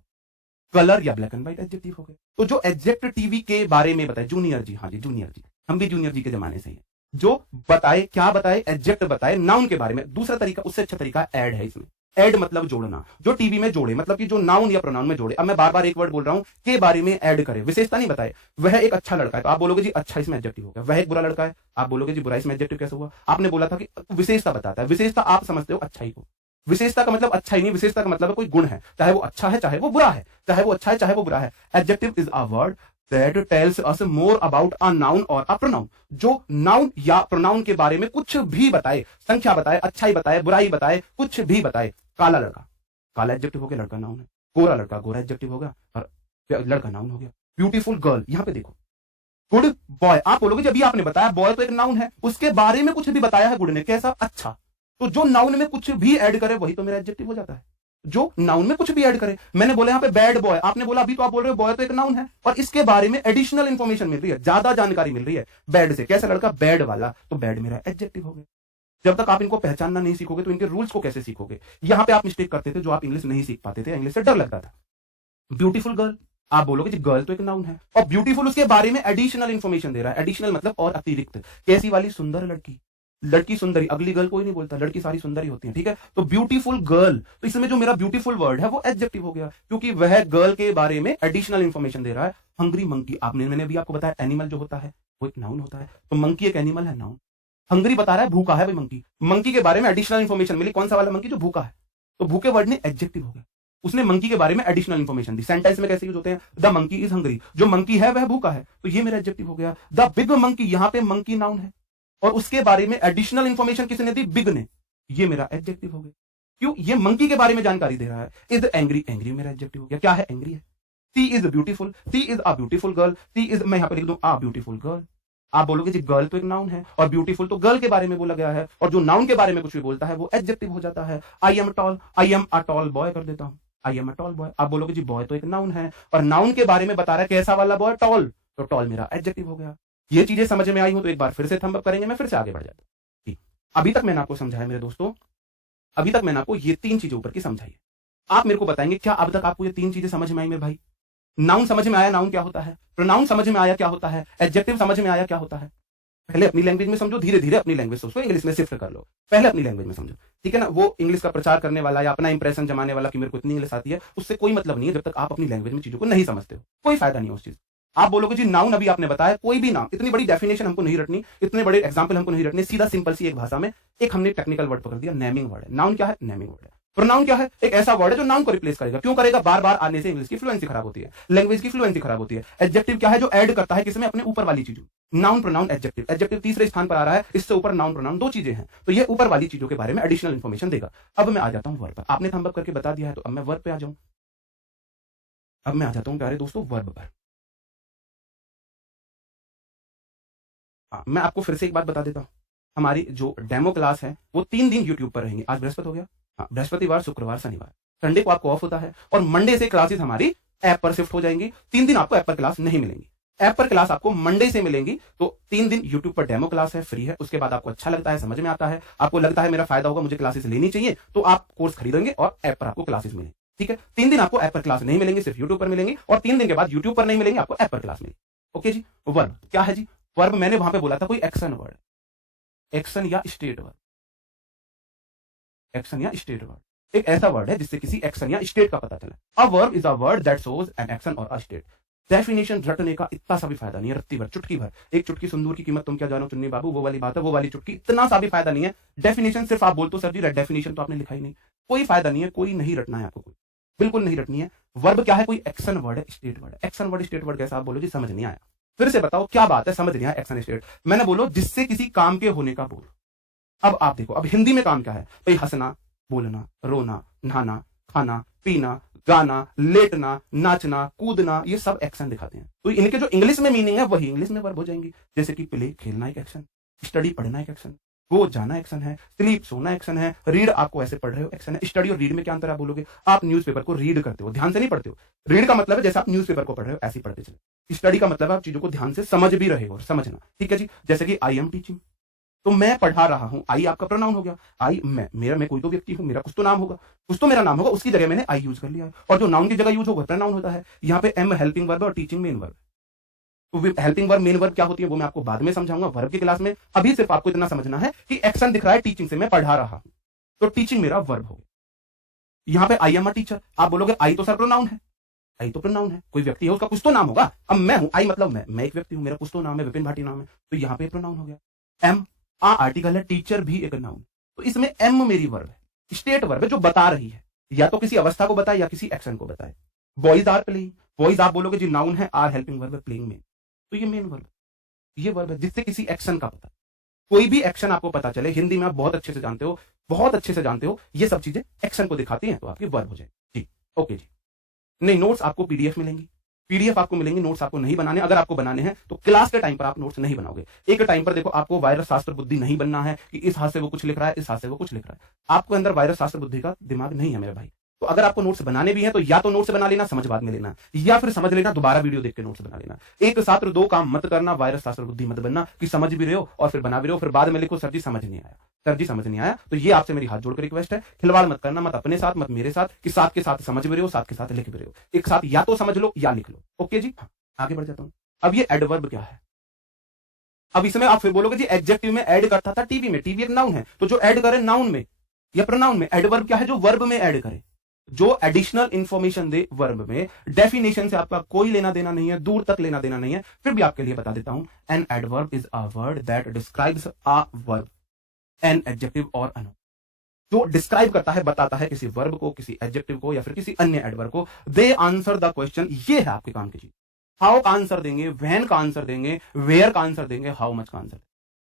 कलर या ब्लैक एंड व्हाइट एडजेक्टिव हो गए। तो जो एडजेक्ट टीवी के बारे में बताए, जूनियर जी, हाँ जी जूनियर जी, हम भी जूनियर जी के जमाने से ही हैं, जो बताए, क्या बताए, एडजेक्ट बताए नाउन के बारे में। दूसरा तरीका, उससे अच्छा तरीका ऐड है इसमें। ऐड मतलब जोड़ना, जो टीवी में जोड़े, मतलब कि जो नाउन या प्रोनाउन में जोड़े। अब मैं बार बार एक वर्ड बोल रहा हूं के बारे में ऐड करे, विशेषता नहीं बताए। वह एक अच्छा लड़का है, तो आप बोलोगे जी अच्छा, इसमें एडजेक्टिव हो गया। वह एक बुरा लड़का है, आप बोलोगे जी बुरा, इसमें एडजेक्टिव कैसे हुआ? आपने बोला था कि विशेषता बताता है, विशेषता आप समझते हो अच्छाई को। विशेषता का मतलब अच्छा ही नहीं, विशेषता का मतलब है कोई गुण है, चाहे वो अच्छा है चाहे वो बुरा है, चाहे वो अच्छा है चाहे वो बुरा है। Adjective is a word that tells us more about a noun or a pronoun। जो नाउन या प्रोनाउन के बारे में कुछ भी बताए, संख्या बताए, अच्छाई बताए, बुराई बताए, कुछ भी बताए। काला लड़का, काला एडजेक्टिव हो गया, लड़का नाउन है। गोरा लड़का, गोरा एडजेक्टिव हो गया और लड़का नाउन हो गया। ब्यूटीफुल गर्ल, यहां पे देखो, गुड बॉय, आप बोलोगे जब भी आपने बताया बॉय तो एक नाउन है, उसके बारे में कुछ भी बताया है गुड ने, कैसा, अच्छा। तो जो नाउन में कुछ भी ऐड करे वही तो मेरा एडजेक्टिव हो जाता है। जो नाउन में कुछ भी ऐड करे, मैंने बोला यहाँ पे बैड बॉय, आपने बोला अभी तो आप बोल रहे हो बॉय तो एक नाउन है, और इसके बारे में एडिशनल इंफॉर्मेशन मिल रही है, ज्यादा जानकारी मिल रही है बैड से। कैसा लड़का? बैड वाला, तो बैड मेरा एडजेक्टिव हो गया। जब तक आप इनको पहचानना नहीं सीखोगे तो इनके रूल्स को कैसे सीखोगे? यहां पे आप मिस्टेक करते थे, जो आप इंग्लिश नहीं सीख पाते थे, इंग्लिश से डर लगता था। ब्यूटीफुल गर्ल, आप बोलोगे जी गर्ल तो एक नाउन है, और ब्यूटीफुल उसके बारे में एडिशनल इंफॉर्मेशन दे रहा है। एडिशनल मतलब और अतिरिक्त। कैसी वाली? सुंदर लड़की, लड़की सुंदरी, अगली गर्ल कोई नहीं बोलता, लड़की सारी सुंदरी होती है, ठीक है। तो ब्यूटीफुल गर्ल, तो इसमें जो मेरा ब्यूटीफुल वर्ड है वो एडजेक्टिव हो गया, क्योंकि वह गर्ल के बारे में एडिशनल इंफॉर्मेशन दे रहा है। हंग्री मंकी, आपने, मैंने भी आपको बताया एनिमल जो होता है वो एक नाउन होता है, तो मंकी एक एनिमल है, नाउन। हंग्री बता रहा है भूखा है भाई मंकी, मंकी के बारे में एडिशनल इंफॉर्मेशन मिली, कौन सा वाला मंकी? जो भूखा है, तो भूखे वर्ड ने एडजेक्टिव हो गया, उसने मंकी के बारे में एडिशनल इंफॉर्मेशन दी। सेंटेंस में कैसे यूज होते हैं? द मंकी इज हंग्री, जो मंकी है वह भूखा है, तो ये मेरा एडजेक्टिव हो गया। द बिग मंकी, यहां पे मंकी नाउन है और उसके बारे में एडिशनल इंफॉर्मेशन किसने दी? बिग ने, ये मेरा एडजेक्टिव हो गया। क्यों? ये मंकी के बारे में जानकारी दे रहा है। इज एंग्री, एंग्री मेरा एडजेक्टिव हो गया। क्या है? एंग्री है। She is beautiful, she is a beautiful girl, she is, मैं यहां पर लिख दूं अ ब्यूटीफुल गर्ल। आप बोलोगे जी गर्ल तो एक नाउन है और ब्यूटीफुल तो गर्ल के बारे में बोला गया है, और जो नाउन के बारे में कुछ भी बोलता है वो एडजेक्टिव हो जाता है। I am tall, I am a tall boy कर देता हूं, I am a tall boy. आप बोलोगे जी बॉय तो एक नाउन है और नाउन के बारे में बता रहा है कैसा वाला बॉय? टॉल, तो टॉल मेरा एडजेक्टिव हो गया। ये चीजें समझ में आई हो तो एक बार फिर से थंब अप करेंगे, मैं फिर से आगे बढ़ जाता हूं। अभी तक मैंने आपको समझाया मेरे दोस्तों, अभी तक मैंने आपको ये 3 चीजें ऊपर की समझाई है। आप मेरे को बताएंगे क्या अब तक आपको ये 3 चीजें समझ में आई मेरे भाई? नाउन समझ में आया, नाउन क्या होता है, प्रोनाउन समझ में आया क्या होता है, एडजेक्टिव समझ में आया क्या होता है। पहले अपनी लैंग्वेज में समझो, धीरे धीरे अपनी लैंग्वेज से उसको इंग्लिश में शिफ्ट कर लो। पहले अपनी लैंग्वेज में समझो, ठीक है ना। वो इंग्लिश का प्रचार करने वाला या अपना इंप्रेशन जमाने वाला कि मेरे को इतनी इंग्लिश आती है, उससे कोई मतलब नहीं है जब तक आप अपनी लैंग्वेज में चीजों को नहीं समझते हो, कोई फायदा नहीं है उस चीज। आप बोलोगे जी नाउन अभी आपने बताया, कोई भी नाउन, इतनी बड़ी डेफिनेशन हमको नहीं रटनी, इतने बड़े एग्जांपल हमको नहीं रटने, सीधा सिंपल सी एक भाषा में एक हमने टेक्निकल वर्ड पकड़ दिया, नेमिंग वर्ड है। नाउन क्या है? नेमिंग वर्ड है। प्रोनाउन क्या है? एक ऐसा वर्ड है जो नाउन को रिप्लेस करेगा। क्यों करेगा? बार बार आने से इंग्लिश की फ्लुएंसी खराब होती है, लैंग्वेज की फ्लुएंसी खराब होती है। एडजेक्टिव क्या है? जो ऐड करता है किसमें? अपने ऊपर वाली चीजों। Noun, pronoun, adjective. एडजेक्टिव तीसरे स्थान पर आ रहा है, इससे ऊपर नाउन, प्रोनाउन दो चीजें हैं, तो ये ऊपर वाली चीजों के बारे में एडिशनल इंफॉर्मेशन देगा। अब मैं आ जाता हूं वर्ब पर। आपने थंब अप करके बता दिया है, तो अब मैं वर्ब पे आ जाऊं। अब मैं आ जाता हूं प्यारे दोस्तों वर्ब पर। मैं आपको फिर से एक बात बता देता हूं, हमारी जो डेमो क्लास है वो 3 दिन यूट्यूब पर रहेंगी। आज बृहस्पति हो गया, बृहस्पतिवार, शुक्रवार, शनिवार, संडे को आपको ऑफ होता है, और मंडे से क्लासेस हमारी ऐप पर शिफ्ट हो जाएंगी। 3 दिन आपको ऐप पर क्लास नहीं मिलेंगी। ऐप पर क्लास आपको मंडे से मिलेंगी। तो 3 दिन यूट्यूब पर डेमो क्लास है, फ्री है। उसके बाद आपको अच्छा लगता है, समझ में आता है, आपको लगता है मेरा फायदा होगा, मुझे क्लासेस लेनी चाहिए, तो आप कोर्स खरीदेंगे और ऐप पर आपको क्लासेस मिलेंगी। ठीक है, 3 दिन आपको ऐप पर क्लास नहीं मिलेंगे, सिर्फ यूट्यूब पर मिलेंगी, और 3 दिन के बाद यूट्यूब पर नहीं मिलेंगे, आपको ऐप पर क्लास मिलेगी। ओके जी। वर्ब क्या है जी? वर्ब मैंने वहां पे बोला था कोई एक्शन वर्ड, एक्शन या स्टेट वर्ड, एक्शन या स्टेट वर्ड एक ऐसा वर्ड है जिससे किसी एक्शन या स्टेट का पता चला। A verb is a word that shows an action और अ स्टेट। डेफिनेशन रटने का इतना सा भी फायदा नहीं है, रत्ती भर, चुटकी भर। एक चुटकी सिंदूर की कीमत तुम क्या जानो चुन्नी बाबू, वो वाली बात है, वो वाली चुटकी, इतना सा भी फायदा नहीं है। डेफिनेशन सिर्फ आप बोलते हो सर जी डेफिनेशन तो आपने लिखा ही नहीं, कोई फायदा नहीं है, कोई नहीं रटना है आपको, कोई बिल्कुल नहीं रटनी है। वर्ब क्या है? कोई एक्शन वर्ड है, स्टेट वर्ड है। एक्शन वर्ड, स्टेट वर्ड कैसा? आप बोलो जी समझ नहीं आया, फिर से बताओ क्या बात है, समझ नहीं आया। एक्शन स्टेट मैंने बोलो जिससे किसी काम के होने का बोलो। अब आप देखो, अब हिंदी में काम क्या है भाई? हंसना, बोलना, रोना, नहाना, खाना, पीना, गाना, लेटना, नाचना, कूदना, ये सब एक्शन दिखाते हैं। तो इनके जो इंग्लिश में मीनिंग है वही इंग्लिश में वर्ब हो जाएंगी। जैसे कि प्ले, खेलना एक एक्शन, स्टडी, पढ़ना एक एक्शन, गो, जाना एक्शन है, स्लीप, सोना एक्शन है, रीड, आपको ऐसे पढ़ रहे हो एक्शन है। स्टडी और रीड में क्या अंतर है? आप बोलोगे आप न्यूज़पेपर को रीड करते हो, ध्यान से नहीं पढ़ते हो। रीड का मतलब है जैसे आप न्यूज़पेपर को पढ़ रहे हो ऐसे ही पढ़ते चले। स्टडी का मतलब है आप चीजों को ध्यान से समझ भी रहे हो, समझना। ठीक है जी। जैसे कि आई एम टीचिंग, तो मैं पढ़ा रहा हूं, आई आपका प्रोनाउन हो गया। आई मैं कोई तो व्यक्ति हूं, मेरा कुछ तो नाम होगा, कुछ तो मेरा नाम होगा, उसकी जगह मैंने आई यूज कर लिया है, और जो नाउन की जगह यूज होगा प्रोनाउन होता है। यहाँ पे एम हेल्पिंग वर्ब और टीचिंग मेन वर्ब। तो हेल्पिंग वर्ब, मेन वर्ब क्या होती है वो मैं आपको बाद में समझाऊंगा वर्ब की क्लास में। अभी सिर्फ आपको इतना समझना है कि एक्शन दिख रहा है टीचिंग से, मैं पढ़ा रहा हूं, तो टीचिंग मेरा वर्ब हो गया। यहाँ पे आई एम अ टीचर, आप बोलोगे आई तो सर प्रोनाउन है, आई तो प्रोनाउन है, कोई व्यक्ति है उसका कुछ तो नाम होगा। अब मैं हूं, आई मतलब मैं एक व्यक्ति हूं, मेरा कुछ तो नाम है, विपिन भाटी नाम है, तो यहाँ पे प्रोनाउन हो गया। एम आर्टिकल है, टीचर भी एक नाउन, तो इसमें एम मेरी वर्ब है, स्टेट वर्ब है जो बता रही है, या तो किसी अवस्था को बताए या किसी एक्शन को बताए। बॉयज आर प्लेइंग, बॉयज आप बोलोगे जी नाउन है, आर हेल्पिंग वर्ब है, प्लेइंग में, तो ये मेन वर्ब, ये वर्ब है जिससे किसी एक्शन का पता, कोई भी एक्शन आपको पता चले। हिंदी में आप बहुत अच्छे से जानते हो, बहुत अच्छे से जानते हो, ये सब चीजें एक्शन को दिखाती हैं, तो आपकी वर्ब हो जाएगी जी। ओके जी। नहीं, नोट्स आपको पीडीएफ मिलेंगी, पीडीएफ आपको मिलेंगी, नोट्स आपको नहीं बनाने। अगर आपको बनाने हैं तो क्लास के टाइम पर आप नोट्स नहीं बनाओगे। एक टाइम पर देखो, आपको वायरस शास्त्र बुद्धि नहीं बनना है कि इस हाथ से वो कुछ लिख रहा है, इस हाथ से वो कुछ लिख रहा है। आपको अंदर वायरस शास्त्र बुद्धि का दिमाग नहीं है मेरे भाई। तो अगर आपको नोट्स बनाने भी हैं तो या तो नोट्स बना लेना, समझ बाद में लेना, या फिर समझ लेना, दोबारा वीडियो देख के नोट्स बना लेना। एक साथ दो काम मत करना, वायरस शास्त्र बुद्धि मत बनना कि समझ भी रहे हो और फिर बना भी रहे हो, फिर बाद में लिखो सर जी समझ नहीं आया, सर जी समझ नहीं आया। तो ये आपसे मेरी हाथ जोड़कर रिक्वेस्ट है, खिलवाड़ मत करना, मत अपने साथ मत मेरे साथ, कि साथ के साथ समझ भी रहे हो, साथ के साथ लिख भी रहे हो। एक साथ या तो समझ लो या लिख लो। ओके जी, आगे बढ़ जाता हूं। अब ये एडवर्ब क्या है? अब इसमें आप फिर बोलोगे जी एडजेक्टिव में ऐड करता था टीवी में, टीवी एक नाउन है, तो जो ऐड करे नाउन में या प्रोनाउन में। एडवर्ब क्या है? जो वर्ब में ऐड करे, जो एडिशनल इंफॉर्मेशन दे वर्ब में। डेफिनेशन से आपका कोई लेना देना नहीं है, दूर तक लेना देना नहीं है, फिर भी आपके लिए बता देता हूं। An adverb is a word that describes a verb, an adjective और अन, जो डिस्क्राइब करता है, बताता है किसी वर्ब को, किसी एडजेक्टिव को या फिर किसी अन्य एडवर्ब को। दे आंसर द क्वेश्चन, ये है आपके काम की चीज। हाउ का आंसर देंगे, व्हेन का आंसर देंगे, वेयर का आंसर देंगे, हाउ मच का आंसर।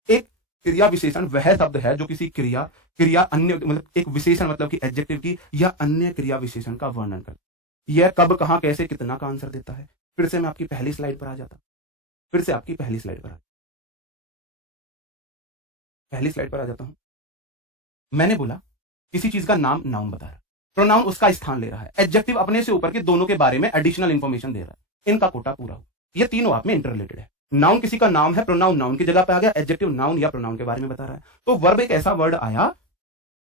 एक क्रिया विशेषण वह शब्द है जो किसी क्रिया अन्य मतलब एक विशेषण मतलब कि एडजेक्टिव की या अन्य क्रिया विशेषण का वर्णन करता है। यह कब, कहां, कैसे, कितना का आंसर देता है। फिर से मैं आपकी पहली स्लाइड पर आ जाता, फिर से आपकी पहली स्लाइड पर आ जाता हूं। मैंने बोला किसी चीज का नाम नाउन बता रहा है, प्रोनाउन उसका स्थान ले रहा है, एडजेक्टिव अपने से ऊपर के दोनों के बारे में एडिशनल इंफॉर्मेशन दे रहा है। इनका कोटा पूरा हो, ये तीनों आप में इंटररिलेटेड है। नाउन किसी का नाम है, प्रोनाउन नाउन की जगह पे आ गया, एडजेक्टिव नाउन या प्रोनाउन के बारे में बता रहा है। तो वर्ब एक ऐसा वर्ड आया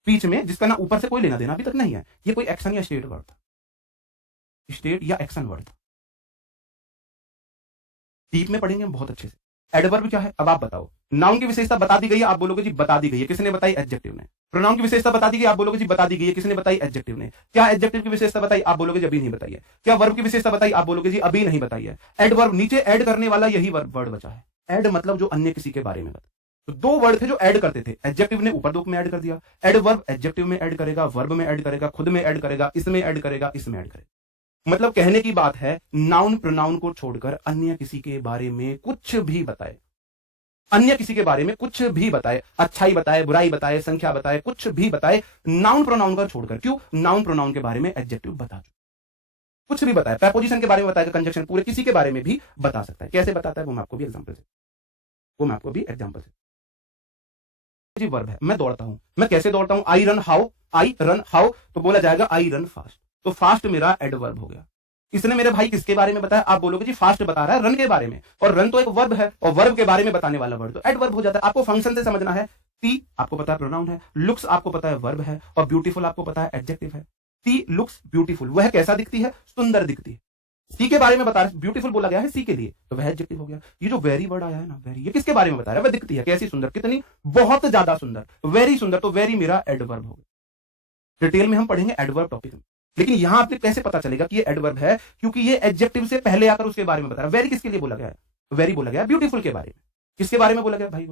बीच में जिसका ना ऊपर से कोई लेना देना अभी तक नहीं है, ये कोई एक्शन या स्टेट वर्ड था, स्टेट या एक्शन वर्ड था। डीप में पढ़ेंगे हम बहुत अच्छे से। एडवर्ब क्या है अब आप बताओ। नाउन की विशेषता बता दी गई है, आप बोलोगे जी बता दी गई है, किसने बताई? एडजेक्टिव ने। प्रोनाउन की विशेषता बता दी गई, आप बोलोगे जी बता दी गई है, किसने बताई? एडजेक्टिव ने। क्या एडजेक्टिव की विशेषता बताई? आप बोलोगे जी अभी नहीं बताई है। क्या वर्ब की विशेषता बताई? आप बोलोगे जी अभी नहीं बताई है। एडवर्ब नीचे ऐड करने वाला यही वर्ड बचा है। ऐड मतलब जो अन्य किसी के बारे में बता। तो दो वर्ड थे जो ऐड करते थे, एडजेक्टिव ने ऊपर दो में ऐड कर दिया। एडवर्ब एडजेक्टिव में ऐड करेगा, वर्ब में ऐड करेगा, खुद में ऐड करेगा, इसमें ऐड करेगा, इसमें ऐड करेगा। मतलब कहने की बात है, नाउन प्रोनाउन को छोड़कर अन्य किसी के बारे में कुछ भी बताए, अन्य किसी के बारे में कुछ भी बताए, अच्छाई बताए, बुराई बताए, संख्या बताए, कुछ भी बताए, नाउन प्रोनाउन का छोड़कर। क्यों? नाउन प्रोनाउन के बारे में एडजेक्टिव बता चुका, कुछ भी बताए, प्रीपोजिशन के बारे में बताएगा, कंजक्शन पूरे किसी के बारे में भी बता सकता है। कैसे बताता है वो मैं आपको भी एग्जांपल से जी। वर्ब है, मैं दौड़ता हूं, मैं कैसे दौड़ता हूं? आई रन हाउ, तो बोला जाएगा आई रन फास्ट। तो फास्ट मेरा एडवर्ब हो गया। इसने मेरे भाई किसके बारे में बताया? आप बोलोगे जी फास्ट बता रहा है रन के बारे में, और रन तो एक वर्ब है, और वर्ब के बारे में बताने वाला वर्ड तो एडवर्ब हो जाता है। आपको फंक्शन से समझना है। सी आपको पता है प्रोनाउन है, लुक्स आपको पता है वर्ब है, और ब्यूटीफुल आपको पता है एडजेक्टिव है। सी लुक्स ब्यूटीफुल, वह कैसा दिखती है? सुंदर दिखती है। सी के बारे में बता रहा है, ब्यूटीफुल बोला गया है सी के लिए, तो वह एडजेक्टिव हो गया। ये जो वेरी वर्ड आया है ना, वेरी, ये किसके बारे में बता रहा है? वह दिखती है कैसी? सुंदर, कितनी? बहुत ज्यादा सुंदर, वेरी सुंदर, तो वेरी मेरा एडवर्ब हो गया। डिटेल में हम पढ़ेंगे एडवर्ब टॉपिक में, लेकिन यहां आपको कैसे पता चलेगा कि ये एडवर्ब है? क्योंकि ये एडजेक्टिव से पहले आकर उसके बारे में बता रहा है। वेरी किसके लिए बोला गया है? वेरी बोला गया है ब्यूटीफुल के बारे में। किसके बारे में बोला गया भाई?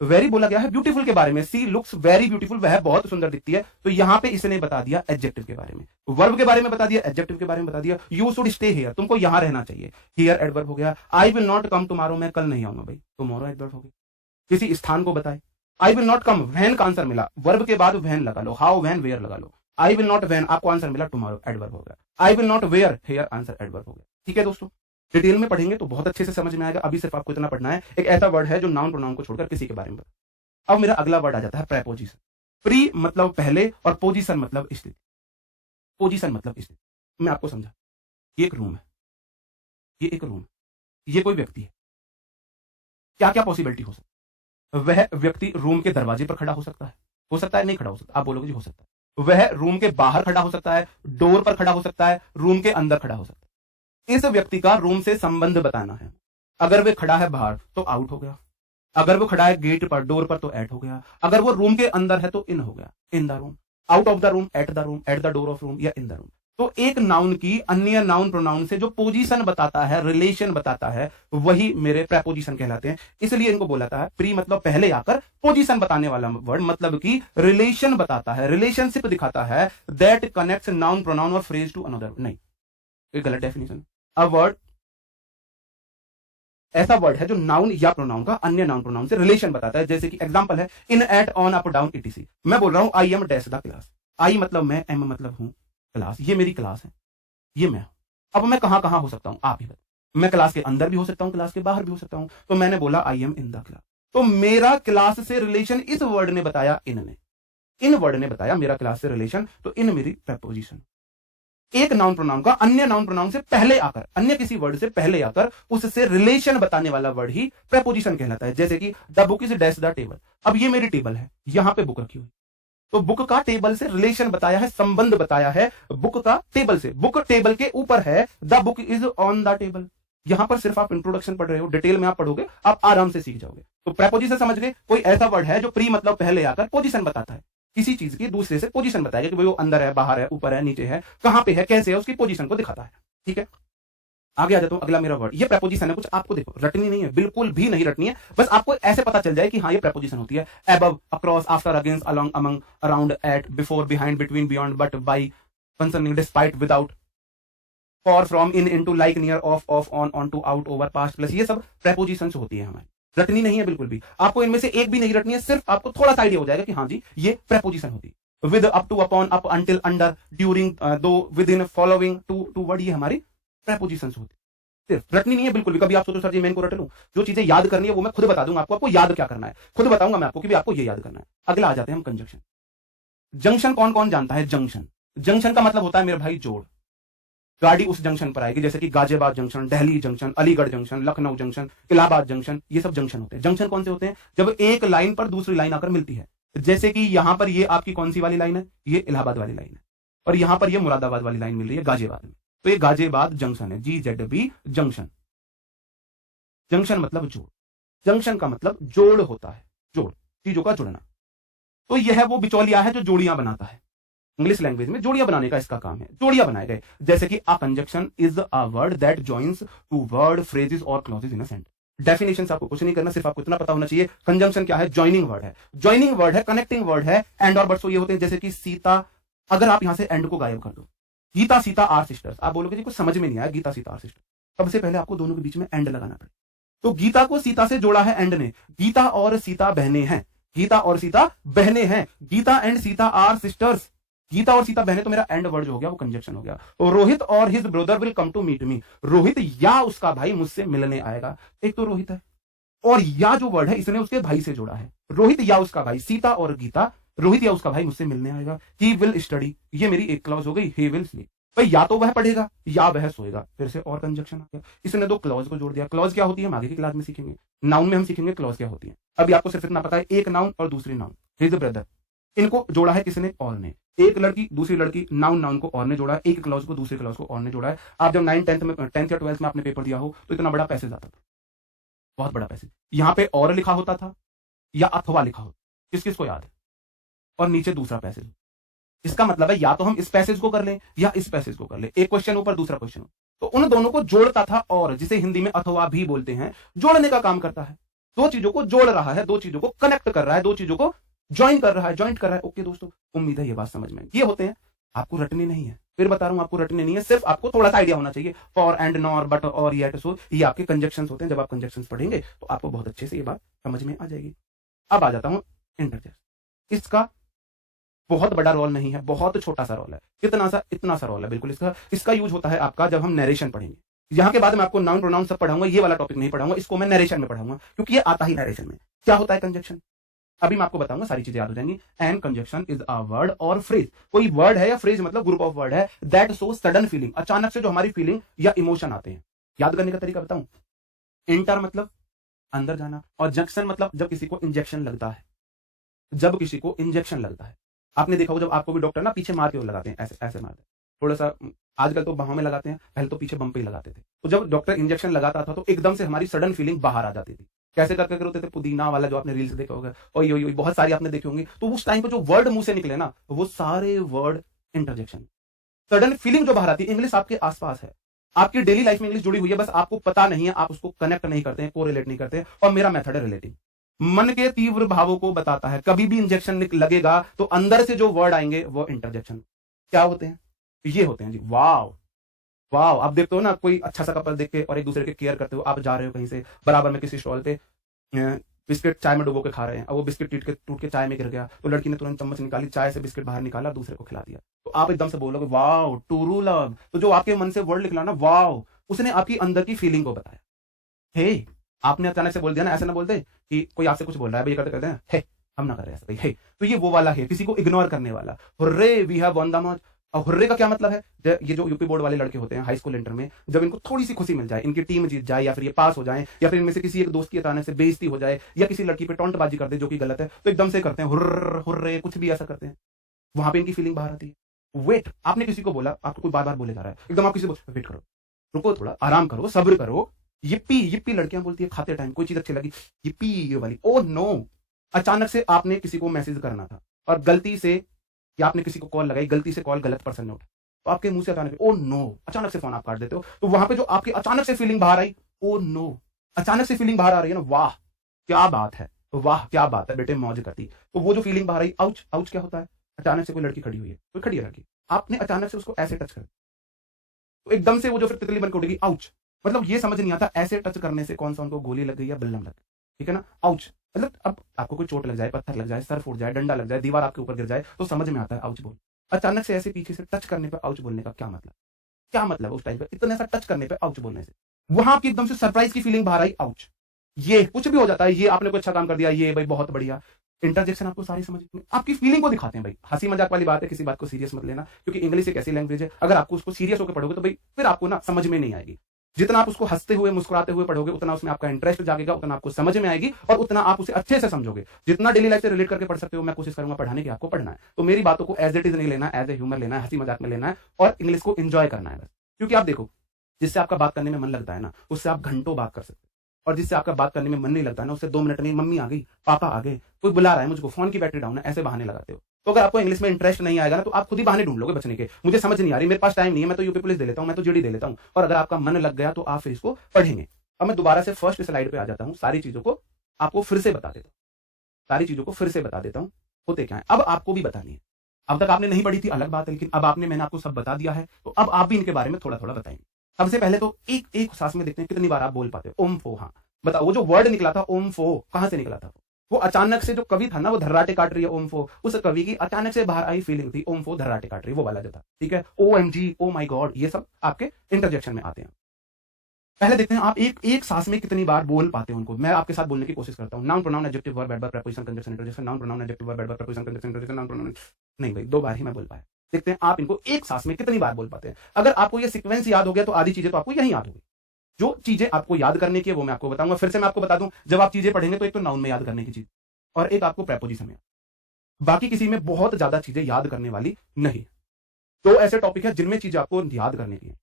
वेरी बोला गया है ब्यूटीफुल के बारे में। सी लुक्स वेरी ब्यूटीफुल, वह बहुत सुंदर दिखती है। तो यहां पे इसने बता दिया एडजेक्टिव के बारे में, वर्ब के बारे में बता दिया, एडजेक्टिव के बारे में बता दिया। यू शुड स्टे हियर, तुमको यहां रहना चाहिए। हियर एडवर्ब हो गया। I will not come tomorrow, मैं कल नहीं आऊंगा भाई, टुमारो एडवर्ब हो गया। किसी स्थान को बताए, I will not come, when का आंसर मिला, वर्ब के बाद वैन लगा लो, हाउ वैन वेयर लगा लो। आई विल नॉट वैन, आपको आंसर मिला टुमारो, एडवर्ब हो गया। I will not where here, answer adverb हो गया। ठीक है दोस्तों, डिटेल में पढ़ेंगे तो बहुत अच्छे से समझ में आएगा। अभी सिर्फ आपको इतना पढ़ना है, एक ऐसा वर्ड है जो नाउन प्रोनाउन को छोड़कर किसी के बारे में बता। अब मेरा अगला वर्ड आ जाता है प्रीपोजिशन। प्री मतलब पहले, और पोजीशन मतलब स्थिति। पोजीशन मतलब स्थिति, मैं आपको समझा। ये एक रूम है, ये एक रूम, ये कोई व्यक्ति है। क्या क्या पॉसिबिलिटी हो सकती है? वह व्यक्ति रूम के दरवाजे पर खड़ा हो सकता है नहीं खड़ा हो सकता? आप बोलोगे जी हो सकता है। वह रूम के बाहर खड़ा हो सकता है, डोर पर खड़ा हो सकता है, रूम के अंदर खड़ा हो सकता है। इस व्यक्ति का रूम से संबंध बताना है। अगर वह खड़ा है बाहर तो आउट हो गया, अगर वो खड़ा है गेट पर, डोर पर, तो एट हो गया। अगर वो रूम के अंदर है तो इन हो गया, in the room. Out of the room, at the room, at the door of room, या इन द रूम। तो एक नाउन की अन्य नाउन प्रोनाउन से जो पोजीशन बताता है, रिलेशन बताता है, वही मेरे प्रीपोजिशन कहलाते हैं। इसलिए इनको बोला था प्री मतलब पहले आकर पोजीशन बताने वाला वर्ड, मतलब कि रिलेशन बताता है, रिलेशनशिप दिखाता है, दैट कनेक्ट्स नाउन प्रोनाउन और फ्रेज टू अनदर। नहीं, ये गलत डेफिनेशन। अ वर्ड ऐसा वर्ड है जो नाउन या प्रोनाउन का अन्य नाउन प्रोनाउन से रिलेशन बताता है। जैसे कि एग्जांपल है in, at, on, up, down, etc. मैं बोल रहा हूं I am dash the class. I मतलब मैं, एम मतलब हूं, क्लास ये मेरी क्लास है, ये मैं। अब मैं कहां कहां हो सकता हूं? आप ही बताओ। मैं क्लास के अंदर भी हो सकता हूं, क्लास के बाहर भी हो सकता हूं। तो मैंने बोला I am in the class, तो मेरा क्लास से रिलेशन इस वर्ड ने बताया, इन ने, इन वर्ड ने बताया मेरा क्लास से रिलेशन, तो इन मेरी प्रीपोजिशन। एक नाउन प्रोनाउन का अन्य नाउन प्रोनाउन से पहले आकर, अन्य किसी वर्ड से पहले आकर उससे रिलेशन बताने वाला वर्ड ही प्रीपोजिशन कहलाता है। जैसे कि the book is dash the table. अब ये मेरी टेबल है, यहां पे बुक रखी हुई, तो बुक का टेबल से रिलेशन बताया है, संबंध बताया है बुक का टेबल से। बुक टेबल के ऊपर है, the book is on the table. यहां पर सिर्फ आप इंट्रोडक्शन पढ़ रहे हो, डिटेल में आप पढ़ोगे, आप आराम से सीख जाओगे। तो प्रीपोजिशन समझ गए? कोई ऐसा वर्ड है जो प्री मतलब पहले आकर पोजीशन बताता है, किसी चीज की दूसरे से पोजीशन बताएगा कि वो अंदर है, बाहर है, ऊपर है, नीचे है, कहां पे है, कैसे है, उसकी पोजीशन को दिखाता है। ठीक है, आगे आ जाता हूं। अगला मेरा वर्ड, ये प्रीपोजिशन है। कुछ आपको देखो रटनी नहीं है, बिल्कुल भी नहीं रटनी है, बस आपको ऐसे पता चल जाए कि हाँ ये प्रीपोजिशन होती है। Above, across, after, against, along, among, around, at, before, behind, between, beyond, but, by, concerning, despite, without, for, from, in, into, like, near, of, on to, out, over, past, plus, ये सब प्रीपोजिशंस होती है हमारी। रटनी नहीं है बिल्कुल भी, आपको इनमें से एक भी नहीं रटनी है, सिर्फ आपको थोड़ा सा आइडिया हो जाएगा कि हाँ जी ये प्रीपोजिशन होती है। With, up to, upon, up, until, under, during, though, within, following, toward, ये हमारी प्रीपोजिशंस होती है। सिर्फ रटनी नहीं है बिल्कुल भी। कभी आप सोचो सर जी मैं इनको रट लूं, जो चीजें याद करनी है वो मैं खुद बता दूंगा आपको याद क्या करना है, खुद बताऊंगा मैं आपको कि भी आपको ये याद करना है। अगला आ जाते हैं हम कंजंक्शन। जंक्शन कौन कौन जानता है? जंक्शन, जंक्शन का मतलब होता है मेरे भाई जोड़। गाड़ी उस जंक्शन पर आएगी, जैसे कि Ghaziabad junction, Delhi junction, Aligarh junction, Lucknow junction, Allahabad junction, ये सब जंक्शन होते हैं। जंक्शन कौन से होते हैं? जब एक लाइन पर दूसरी लाइन आकर मिलती है। जैसे कि यहां पर ये आपकी कौन सी वाली लाइन है? ये इलाहाबाद वाली लाइन है, और यहां पर ये मुरादाबाद वाली लाइन मिल रही है गाजियाबाद में, तो ये गाजियाबाद जंक्शन है, GZB जंक्शन। जंक्शन मतलब जोड़, जंक्शन का मतलब जोड़ होता है, जोड़, चीजों का जुड़ना। तो यह वो बिचौलिया है जो जोड़ियां बनाता है। इंग्लिश लैंग्वेज में जोड़ियां बनाने का इसका काम है, जोड़ियां बनाए गए, जैसे कि a conjunction is a word that joins two word, phrases और clauses in a sentence. Definition से आपको कुछ नहीं करना, सिर्फ आपको इतना पता होना चाहिए कंजंक्शन क्या है, जॉइनिंग वर्ड है, जॉइनिंग वर्ड है, कनेक्टिंग वर्ड है। एंड और बट्स ये होते हैं, जैसे कि सीता, अगर आप यहां से एंड को गायब कर दो, गीता सीता आर सिस्टर्स, आप बोलोगे जी कुछ समझ में नहीं आया, गीता सीता आर सिस्टर, सबसे पहले आपको दोनों के बीच में एंड लगाना पड़ेगा। तो गीता को सीता से जोड़ा है एंड ने, गीता और सीता बहनें हैं, गीता और सीता बहनें हैं, Gita and Sita are sisters, Gita और सीता बहनें, तो मेरा एंड वर्ड जो हो गया वो कंजक्शन हो गया। और रोहित और his brother will come to meet me, Rohit या उसका भाई मुझसे मिलने आएगा। एक तो रोहित है और या जो वर्ड है इसने उसके भाई से जोड़ा है, रोहित या उसका भाई, सीता और गीता, रोहित या उसका भाई मुझसे मिलने आएगा। ही विल स्टडी, ये मेरी एक क्लॉज हो गई, ही विल स्लीप, भाई या तो वह पढ़ेगा या वह सोएगा, फिर से और कंजक्शन आ गया, इसने दो क्लॉज को जोड़ दिया। क्लॉज क्या होती है हम आगे की क्लास में सीखेंगे, नाउन में हम सीखेंगे क्लॉज क्या होती है। अभी आपको सिर्फ इतना पता है, एक नाउन और दूसरी नाउन, हिज ब्रदर, इनको जोड़ा है किसने, और ने, एक लड़की दूसरी लड़की, नाउन नाउन को और ने जोड़ा है, एक क्लॉज को दूसरी क्लॉज को और ने जोड़ा है। आप जब 9th 10th में 10th या 12th में आपने पेपर दिया हो तो इतना बड़ा पैसेज आता था, बहुत बड़ा पैसेज, यहाँ पे और लिखा होता था या अथवा लिखा होता, किस किस को याद है, और नीचे दूसरा पैसेज। इसका मतलब है या तो हम इस पैसेज को कर लें या इस पैसेज को कर लें, एक क्वेश्चन ऊपर दूसरा क्वेश्चन, तो उन दोनों को जोड़ता था, और जिसे हिंदी में अथवा भी बोलते हैं, जोड़ने का काम करता है, दो चीजों को जोड़ रहा है, दो चीजों को कनेक्ट कर रहा है, दो चीजों को ज्वाइन कर रहा है, ज्वाइंट कर रहा है। ओके दोस्तों, उम्मीद है ये बात समझ में, ये होते हैं, आपको रटने नहीं है, फिर बता रहा हूं आपको रटने नहीं है, सिर्फ आपको थोड़ा सा आइडिया होना चाहिए। फॉर एंड नॉर बट और येट सो, ये आपके कंजक्शंस होते हैं, जब आप कंजक्शंस पढ़ेंगे तो आपको बहुत अच्छे से ये बात समझ में आ जाएगी। अब आ जाता हूं इंटरजेक्शन, इसका बहुत बड़ा रोल नहीं है, बहुत छोटा सा रोल है, कितना सा, इतना सा रोल है बिल्कुल। इसका यूज होता है आपका जब हम नरेशन पढ़ेंगे, यहाँ के बाद मैं आपको नाउन प्रोनाउन सब पढ़ाऊंगा, ये वाला टॉपिक नहीं पढ़ाऊंगा, इसको मैं नरेशन में पढ़ाऊंगा, क्योंकि ये आता ही नरेशन में। क्या होता है कंजक्शन, अभी मैं आपको बताऊंगा, सारी चीजें याद हो जाएंगी। And conjunction is a word और फ्रेज, कोई वर्ड है या फ्रेज मतलब ग्रुप ऑफ वर्ड है, दैट शो सडन फीलिंग, अचानक से जो हमारी फीलिंग या इमोशन आते हैं। याद करने का तरीका बताऊं, इंटर मतलब अंदर जाना, और जंक्शन मतलब जब किसी को इंजेक्शन लगता है, जब किसी को इंजेक्शन लगता है, आपने देखा होगा जब आपको भी डॉक्टर ना पीछे मार के लगाते हैं, ऐसे ऐसे मारते हैं, थोड़ा सा, आजकल तो बाहों में लगाते हैं, पहले तो पीछे बम पे ही लगाते थे। तो जब डॉक्टर इंजेक्शन लगाता था तो एकदम से हमारी सडन फीलिंग बाहर आ जाती थी। कैसे करके होते थे, पुदीना वाला जो आपने रील्स देखा होगा, ओई ओई ओई, बहुत सारी आपने देखी होंगी। तो उस टाइम पे जो वर्ड मुंह से निकले ना, वो सारे वर्ड इंटरजेक्शन, सडन फीलिंग जो बाहर आती है। इंग्लिश आपके आसपास है, आपकी डेली लाइफ में इंग्लिश जुड़ी हुई है, बस आपको पता नहीं है, आप उसको कनेक्ट नहीं करते हैं, कोरिलेट नहीं करते हैं। और मेरा मेथड है रिलेटिंग, मन के तीव्र भावों को बताता है। कभी भी इंजेक्शन लगेगा तो अंदर से जो वर्ड आएंगे वो इंटरजेक्शन क्या होते हैं, ये होते हैं जी। वाह वाह, आप देखते हो ना, कोई अच्छा सा कपल देख के और एक दूसरे के केयर करते हो, आप जा रहे हो कहीं से, बराबर में किसी स्टॉल पे बिस्किट चाय में डुबो के खा रहे हैं, और वो बिस्किट टूट के चाय में गिर गया, तो लड़की ने तुरंत चम्मच निकाली, चाय से बिस्किट बाहर निकाला, दूसरे को खिला दिया, तो आप एकदम से बोलोगे वाह टू लव। तो जो आपके मन से वर्ड निकला ना वाह, उसने आपकी अंदर की फीलिंग को बताया। हे, आपने अचानक से बोल दिया ना, ऐसा ना बोलते कि कोई आपसे कुछ बोल रहा है, भैया करते हैं हे, हम ना कर रहे ऐसा, हे, तो ये वो वाला है, किसी को इग्नोर करने वाला। Hurray we have won the match. और हुर्रे का क्या मतलब है, ये जो यूपी बोर्ड वाले लड़के होते हैं हाई स्कूल इंटर में, जब इनको थोड़ी सी खुशी मिल जाए, इनकी टीम जीत जाए, या फिर ये पास हो जाए, या फिर इनमें से किसी एक दोस्त की अचानक से बेइज्जती हो जाए, या किसी लड़की पे टोंटबाजी कर दे जो कि गलत है, तो एकदम से करते हैं हुर्र हुर्रे, कुछ भी ऐसा करते हैं, वहां पे इनकी फीलिंग बाहर आती है। वेट, आपने किसी को बोला, आपको कोई बार बार बोले जा रहा है, एकदम आप किसी को वेट करो, रुको थोड़ा, आराम करो, सब्र करो, yippee yippee लड़कियां बोलती है खाते टाइम, कोई चीज अच्छी लगी yippee ये वाली। ओ नो, अचानक से आपने किसी को मैसेज करना था और गलती से, या आपने किसी को कॉल लगाई, गलती से कॉल गलत पर्सन ने उठाया, तो आपके मुंह से अचानक ओ नो, अचानक से फोन आप काट देते हो। तो वहां पे जो आपकी अचानक से फीलिंग बाहर आई, ओ नो, अचानक से फीलिंग बाहर आ रही है ना, वाह क्या बात है, वाह क्या बात है बेटे, मौज करती। तो वो जो फीलिंग बाहर आई, आउच, आउच क्या होता है, अचानक से कोई लड़की खड़ी हुई है, कोई खड़ी है लड़की, आपने अचानक से उसको ऐसे टच कर, तो एकदम से वो जो फिर तितली बन के उठेगी, आउच। मतलब ये समझ नहीं आता ऐसे टच करने से कौन सा उनको गोली लग गई या बल्लम लग गई, ठीक है ना, आउच। मतलब अब आपको कोई चोट लग जाए, पत्थर लग जाए, सर फूट जाए, डंडा लग जाए, दीवार आपके ऊपर गिर जाए, तो समझ में आता है आउच बोल। अचानक से ऐसे पीछे से टच करने पर आउच बोलने का क्या मतलब, क्या मतलब उस टाइम पे इतने सा टच करने पे आउच बोलने से, वहां आपकी एकदम से सरप्राइज की फीलिंग बाहर आई, आउच। ये कुछ भी हो जाता है, ये आपने कोई अच्छा काम कर दिया, ये भाई बहुत बढ़िया। इंटरजेक्शन आपको सारी समझ में, आपकी फीलिंग को दिखाते हैं भाई। हंसी मजाक वाली बात है, किसी बात को सीरियस मत लेना, क्योंकि इंग्लिश एक ऐसी लैंग्वेज है, अगर आपको उसको सीरियस होकर पढ़ोगे तो भाई फिर आपको ना समझ में नहीं आएगी। जितना आप उसको हंसते हुए मुस्कुराते हुए पढ़ोगे, उतना उसमें आपका इंटरेस्ट जागेगा, उतना आपको समझ में आएगी, और उतना आप उसे अच्छे से समझोगे। जितना डेली लाइफ से रिलेट करके पढ़ सकते हो, मैं कोशिश करूंगा पढ़ाने की, आपको पढ़ना है। तो मेरी बातों को एज इट इज नहीं लेना, एज ए ह्यूमर लेना है, हंसी मजाक में लेना है, और इंग्लिश को एंजॉय करना है बस। क्योंकि आप देखो, जिससे आपका बात करने में मन लगता है ना, उससे आप घंटों बात कर सकते हो। और जिससे आपका बात करने में मन नहीं लगता ना, उससे 2 मिनट में मम्मी आ गई, पापा आ गए, कोई बुला रहा है मुझको, फोन की बैटरी डाउन है, ऐसे बहाने लगाते हो। तो अगर आपको इंग्लिश में इंटरेस्ट नहीं आएगा ना, तो आप खुद ही बहाने ढूंढ लोगे बचने के। मुझे समझ नहीं आ रही, मेरे पास टाइम नहीं है, मैं तो यूपी पुलिस दे लेता हूँ, मैं तो जीडी दे लेता हूँ। और अगर आपका मन लग गया तो आप फिर इसको पढ़ेंगे। अब मैं दोबारा से फर्स्ट स्लाइड पे आ जाता हूँ, सारी चीजों को आपको फिर से बता देता हूँ, सारी चीजों को फिर से बता देता हूँ होते क्या है। अब आपको भी बतानी है, अब तक आपने नहीं पढ़ी थी अलग बात है, लेकिन अब मैंने आपको सब बता दिया है, तो अब आप भी इनके बारे में थोड़ा थोड़ा बताएंगे। सबसे पहले तो एक एक सांस में देखते हैं कितनी बार आप बोल पाते हो ओम फो। हाँ बताओ, वो जो वर्ड निकला था ओम फो, कहां से निकला था? वो अचानक से जो कवि था ना, वो धर्राटे काट रही है ओम फो, उस कवि की अचानक से बाहर आई फीलिंग थी ओम फो धर्राटे काट रही है, वो वाला जो था। ठीक है, OMG, ओ माई गॉड, ये सब आपके इंटरजेक्शन में आते हैं। पहले देखते हैं आप एक एक सांस में कितनी बार बोल पाते हैं उनको। मैं आपके साथ बोलने की कोशिश करता हूं। Noun, pronoun, adjective, verb, adverb, preposition, conjunction, interjection, noun, pronoun, adjective, verb, adverb, preposition, conjunction, interjection, noun, pronoun. नहीं भाई, 2 बार ही मैं बोल पाया। देखते हैं आप इनको एक सांस में कितनी बार बोल पाते हैं। अगर आपको ये सीक्वेंस याद हो गया तो आधी चीजें तो आपको यही याद होगी। जो चीजें आपको याद करने की है वो मैं आपको बताऊंगा। फिर से मैं आपको बता दूं, जब आप चीजें पढ़ेंगे तो एक तो नाउन में याद करने की चीज और एक आपको प्रेपोजिशन में, बाकी किसी में बहुत ज्यादा चीजें याद करने वाली नहीं। तो ऐसे टॉपिक है जिनमें चीजें आपको याद करने की है।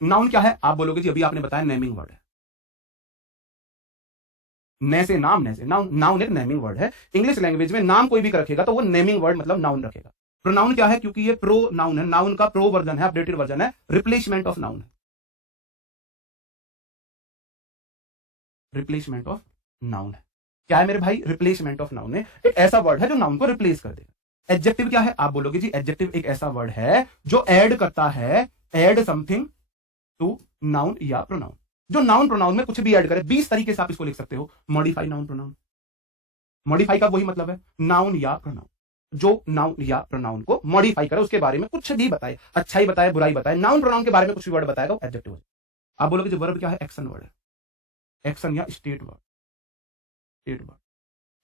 नाउन क्या है? आप बोलोगे जी अभी आपने बताया नेमिंग वर्ड है, न से नाम, न से नाउन। नाउन एक नेमिंग वर्ड है। इंग्लिश लैंग्वेज में नाम कोई भी रखेगा तो वो नेमिंग वर्ड मतलब नाउन रखेगा। प्रोनाउन क्या है? क्योंकि ये प्रो नाउन है, नाउन का प्रो वर्जन है, अपडेटेड वर्जन है, रिप्लेसमेंट ऑफ नाउन है, रिप्लेसमेंट ऑफ नाउन है। क्या है मेरे भाई? रिप्लेसमेंट ऑफ नाउन है, एक ऐसा वर्ड है जो नाउन को रिप्लेस कर देगा। एडजेक्टिव क्या है? आप बोलोगे जी एडजेक्टिव एक ऐसा वर्ड है जो ऐड करता है, ऐड समथिंग टू नाउन या प्रोनाउन। जो नाउन प्रोनाउन में कुछ भी ऐड करे, 20 तरीके से आप इसको लिख सकते हो। मॉडिफाई नाउन प्रोनाउन, मॉडिफाई का वही मतलब है नाउन या प्रोनाउन, जो नाउन या प्रोनाउन को मॉडिफाई करे, उसके बारे में कुछ भी बताए, अच्छाई बताए, बुराई बताए, नाउन प्रोनाउन के बारे में कुछ भी वर्ड बताएगा, वो एडजेक्टिव। आप बोलोगे जो वर्ब क्या है? एक्शन वर्ड है, एक्शन या स्टेट वर्ड, स्टेट वर्ड।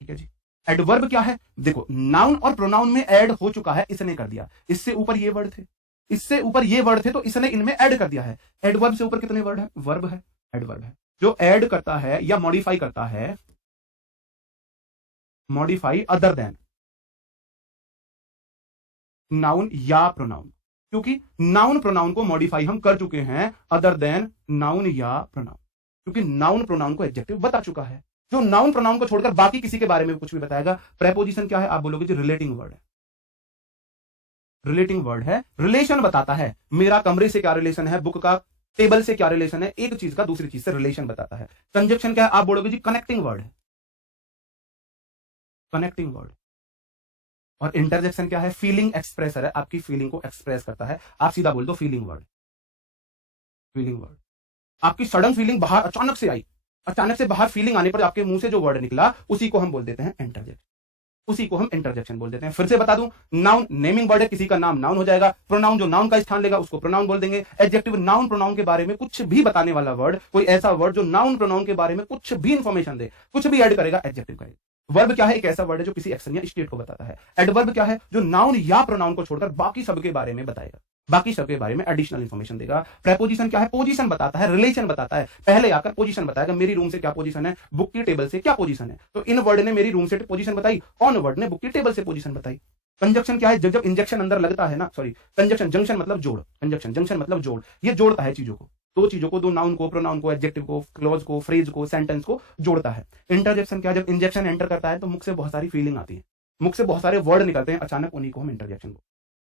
ठीक है जी। एडवर्ब क्या है? देखो, नाउन और प्रोनाउन में ऐड हो चुका है, इसने कर दिया। इससे ऊपर ये वर्ड थे, इससे ऊपर ये वर्ड थे, तो इसने इनमें ऐड कर दिया है। एडवर्ब से ऊपर कितने वर्ड है? वर्ब है, एडवर्ब है, जो ऐड करता है या मॉडिफाई करता है, मॉडिफाई अदर देन नाउन या प्रोनाउन। क्योंकि नाउन प्रोनाउन को मॉडिफाई हम कर चुके हैं अदर देन नाउन या प्रोनाउन, क्योंकि नाउन प्रोनाउन को एडजेक्टिव बता चुका है। जो नाउन प्रोनाउन को छोड़कर बाकी किसी के बारे में कुछ भी बताएगा। प्रेपोजिशन क्या है? आप बोलोगे जी रिलेटिंग वर्ड है, रिलेटिंग वर्ड है, रिलेशन बताता है। मेरा कमरे से क्या रिलेशन है, बुक का टेबल से क्या रिलेशन है, एक चीज का दूसरी चीज से रिलेशन बताता है। कंजक्शन क्या है? आप बोलोगे जी कनेक्टिंग वर्ड है, कनेक्टिंग वर्ड। और इंटरजेक्शन क्या है? फीलिंग एक्सप्रेसर है, आपकी फीलिंग को एक्सप्रेस करता है। आप सीधा बोल दो फीलिंग वर्ड, फीलिंग वर्ड। आपकी सडन फीलिंग बाहर अचानक से आई, अचानक से बाहर फीलिंग आने पर आपके मुंह से जो वर्ड निकला उसी को हम बोल देते हैं इंटरजेक्शन, उसी को हम इंटरजेक्शन बोल देते हैं। फिर से बता दूं, नाउन नेमिंग वर्ड है, किसी का नाम नाउन हो जाएगा। प्रोनाउन जो नाउन का स्थान लेगा उसको प्रोनाउन बोल देंगे। एडजेक्टिव नाउन प्रोनाउन के बारे में कुछ भी बताने वाला वर्ड, कोई ऐसा वर्ड जो नाउन प्रोनाउन के बारे में कुछ भी इंफॉर्मेशन दे, कुछ भी ऐड करेगा, एडजेक्टिव करेगा। वर्ब क्या है? एक ऐसा वर्ड है जो किसी एक्शन या स्टेट को बताता है। एडवर्ब क्या है? जो नाउन या प्रोनाउन को छोड़कर बाकी सबके बारे में बताएगा, बाकी सबके बारे में एडिशनल इंफॉर्मेशन देगा। प्रेपोजिशन क्या है? पोजीशन बताता है, रिलेशन बताता है। पहले आकर पोजीशन बताएगा, मेरी रूम से क्या पोजीशन है, बुक की टेबल से क्या पोजीशन है। तो इन वर्ड ने मेरी रूम से पोजीशन बताई, ऑन वर्ड ने बुक की टेबल से पोजीशन बताई। कंजक्शन क्या है? जब जब इंजेक्शन अंदर लगता है ना, सॉरी कंजक्शन, जंक्शन मतलब जोड़, कंजक्शन जंक्शन मतलब जोड़, ये जोड़ता है चीजों को, दो चीजों को, दो नाउन को, प्रोनाउन को, एडजेक्टिव को, क्लॉज को, फ्रेज को, सेंटेंस को जोड़ता है। इंटरजेक्शन क्या? जब इंजेक्शन एंटर करता है तो मुख से बहुत सारी फीलिंग आती है, मुख से बहुत सारे वर्ड निकलते हैं अचानक, उन्हीं को हम इंटरजेक्शन को।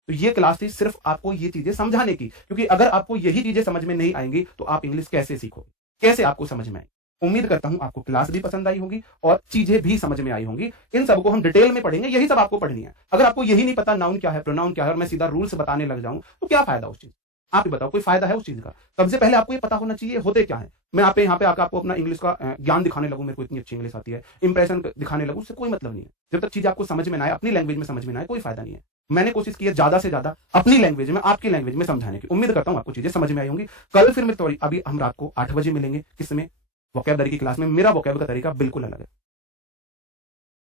तो ये क्लास थी सिर्फ आपको ये चीजें समझाने की, क्योंकि अगर आपको यही चीजें समझ में नहीं आएंगी तो आप इंग्लिश कैसे सीखोगे, कैसे आपको समझ में आएगी। उम्मीद करता हूं आपको क्लास भी पसंद आई होगी और चीजें भी समझ में आई होंगी। इन सबको हम डिटेल में पढ़ेंगे, यही सब आपको पढ़नी है। अगर आपको यही नहीं पता नाउन क्या है, प्रोनाउन क्या है, और मैं सीधा रूल्स बताने लग जाऊं तो क्या फायदा उस चीज? आप ही बताओ, कोई फायदा है उस चीज का? सबसे पहले आपको ये पता होना चाहिए होते क्या है। मैं यहाँ पे आकर आपको अपना इंग्लिश का ज्ञान दिखाने लगूं, मेरे को इतनी अच्छी इंग्लिश आती है, इंप्रेशन दिखाने लगूं, उससे कोई मतलब नहीं है। जब तक चीज आपको समझ में ना आए, अपनी लैंग्वेज में समझ में ना आए, कोई फायदा नहीं है। मैंने कोशिश की है ज्यादा से ज्यादा अपनी लैंग्वेज में, आपकी लैंग्वेज में समझाने की। उम्मीद करता हूं आपको चीजें समझ में आई होंगी। कल फिर मैं अभी हम रात को 8 बजे मिलेंगे, किसमें? वोकैबुलरी की क्लास में। मेरा वोकैब का तरीका बिल्कुल अलग है।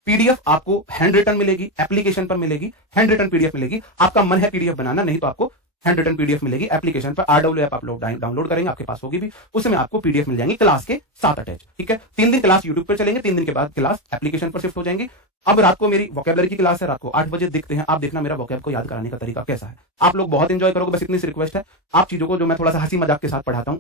पीडीएफ आपको हैंड रिटन मिलेगी, एप्लीकेशन पर मिलेगी, हैंड रिटन पीडीएफ मिलेगी। आपका मन है पीडीएफ बनाना, नहीं तो आपको हैंड रिटन पीडीएफ मिलेगी एप्लीकेशन पर। RW ऐप आप लोग डाउनलोड करेंगे, आपके पास होगी भी, उसमें आपको पीडीएफ मिल जाएंगी क्लास के साथ अटैच। ठीक है, 3 दिन क्लास यूट्यूब पर चलेंगे, 3 दिन के बाद क्लास एप्लीकेशन पर शिफ्ट हो जाएंगी। अब रात को मेरी वोकैबुलरी की क्लास है, रात को 8 बजे देखते हैं। आप देखना मेरा वोकैब को याद कराने का तरीका कैसा है। आप लोग बहुत एंजॉय करोगे, बस इतनी सी रिक्वेस्ट है। आप चीजों को जो मैं थोड़ा सा हंसी मजाक के साथ पढ़ाता हूं